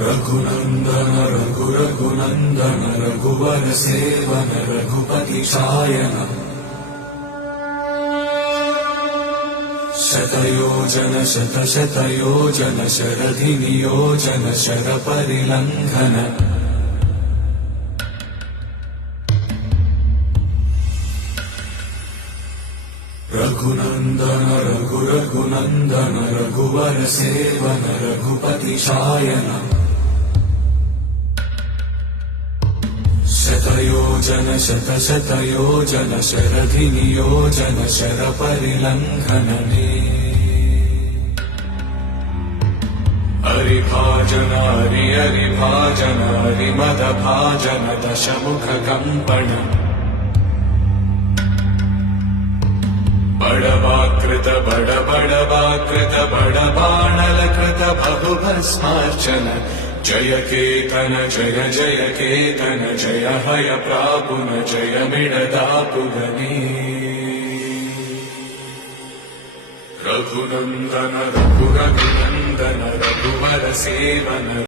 रघुनन्दन रघुनन्दन रघुवर seven Raghupati Shayan शतयोजन शतशतयोजन शरधि नियोजन शरपरिलङ्घन रघुनन्दन रघुनन्दन रघुवर seven Raghupati Shayan शतयोजन शतशतयोजन शरधि नियोजन शरपरिलङ्घन हरिभाजन हरिभाजन हरिमदभाजन दशमुख कम्पण बड़वाकृत बड़वाकृत बड़बाणलकृत बहुभस्मार्चन जय केतन जय जय केतन जय हय प्रापुन जय मिडदापुगनी रघुनन्दन रघुनन्दन रघुवर सेवन